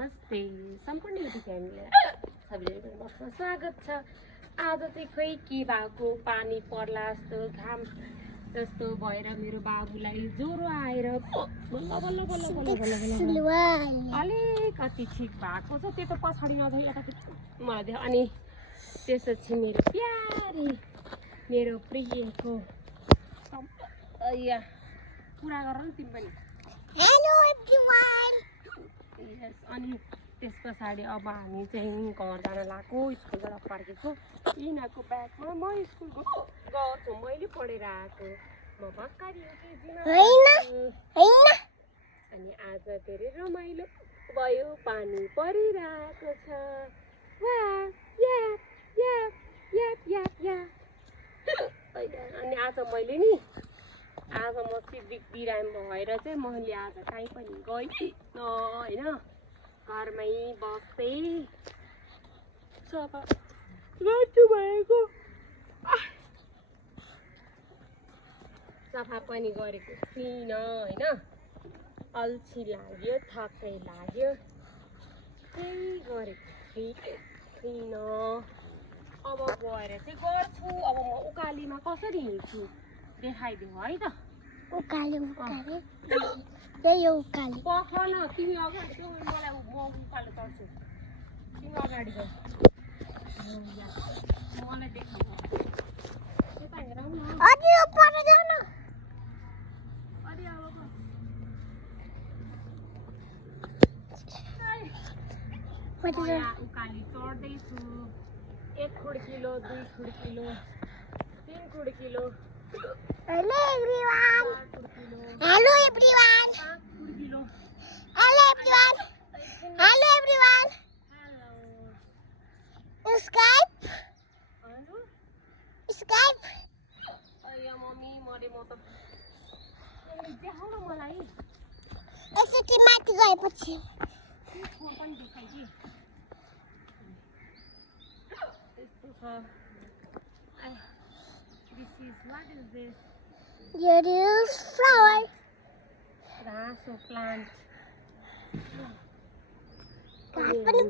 नमस्ते सम्पूर्ण युट्युब फ्यामिलीलाई सबैजनामा स्वागत छ। आज चाहिँ खोइ के भएको पानी पर्ला जस्तो घाम जस्तो भएर मेरो बाबुलाई ज्वरो आएर बल्ल बल्ल बल्ल बल्ल बल्ल अलिकति ठिक भएको छ। त्यो त पछाडि नभई यतापट्टि मलाई देख। अनि त्यसपछि मेरो प्यारी मेरो प्रियको कुरा गर न तिमी पनि। Hello everyone. यस, अनि त्यस पछाडि अब हामी चाहिँ घर जान लागेको। स्कुलबाट फर्केको यिनीहरूको ब्यागमा म स्कुल गएको मैले पढेर आएको म भर्खरै अनि आज धेरै रमाइलो भयो। पानी परिरहेको छ। अनि आज मैले नि आज म सिद्धिक बिरामी भएर चाहिँ मैले आज कहीँ पनि गइनँ होइन, घरमै बस्दै सफा गर्छु भएको। सफा पनि गरेको थिइनँ होइन, अल्छी लाग्यो, थकै लाग्यो, केही गरेको थिइनँ। अब गएर चाहिँ गर्छु। अब म उकालीमा कसरी हिँड्छु देखाइदिउँ है त। उकाली पख न तिमी अगाडि जाऊ, मलाई म उकालो चढ्छु, तिमी अगाडि जाऊ। मलाई देखाउ यता हेरौ न। अलि अब उकाली चढ्दैछु। 1 खुड्किलो 2 खुड्किलो 3 खुड्किलो। Hello everyone. Hello everyone. 5 खुड्किलो। Hello everyone. Hello everyone. Hello Skype hello Skype. अया मम्मी मरे म त। देखाउ न मलाई एकचोटि माथि गएपछि फोन पनि देखाइदिए यस्तो छ। This is what is this? Here is flower. Raso plant. घाँस पनि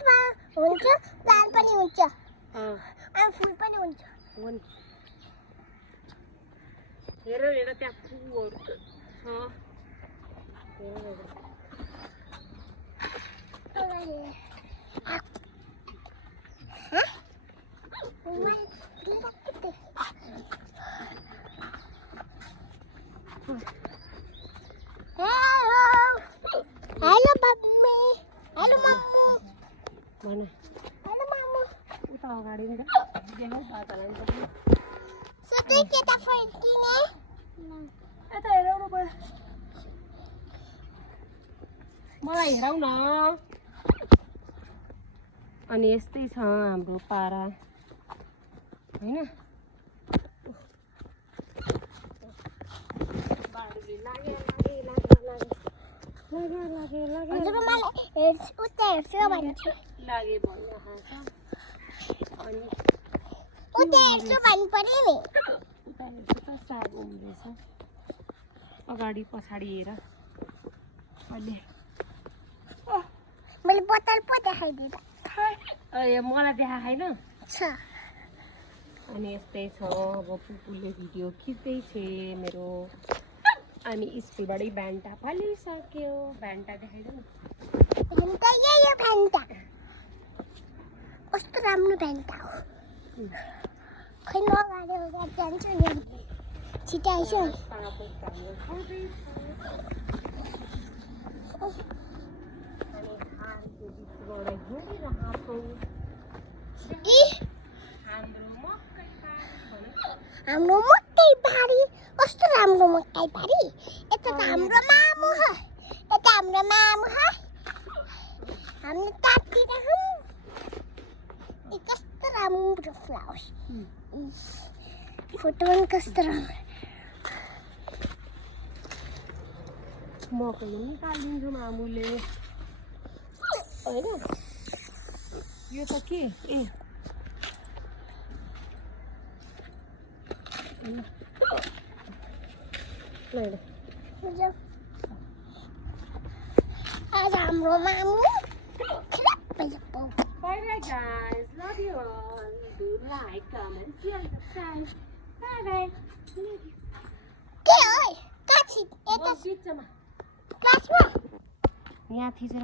हुन्छ, प्लान्ट पनि हुन्छ, अनि फुल पनि हुन्छ। हेर हेर त्यहाँ फुलहरू छ। Hello mummy. हेलो मम्मू। भन हेलो मम्मू। उता अगाडि नि देखाउ बाबालाई पनि। सधैँ केटा फर्किने यता हेरौ न मलाई हेरौ न। अनि यस्तै छ हाम्रो पारा होइन। बाढीले लागे हजुर मलाई उता हेर्छु भन्छु। लागे भन्न खान्छ। अनि उता हेर्छु भन्नु पर्यो नि। उता हेर्छु त साग उम्रेछ। अगाडि पछाडि हेर। अहिले मैले बोतल पो देखाइदिँदा मलाई देखा छैन। छ। अनि यस्तै छ। अब पुपुले भिडियो खिच्दैछ मेरो। अनि स्कुलबाटै भ्यान्टा फालिसक्यो। भ्यान्टा देखाइदेऊ न। भ्यान्टा यो भ्यान्टा कस्तो राम्रो भ्यान्टा हो। खै नगाडे जान्छु नि छिटो आइसु। हाम्रो मकै बारी कस्तो राम्रो मकै बारी। यता त हाम्रो मामु हो, यता हाम्रो मामु हो, हाम्रो ताती राखौँ। कस्तो राम्रो फ्लावर्स। फोटो पनि कस्तो राम्रो। मकै निकालिदिन्छु मामुले होइन। यो त के आज हाम्रो मामु you all. Do like, comment, share, subscribe. Bye bye. के हो कहाँ छि म बिचमा क्लासमा यहाँ थिचेर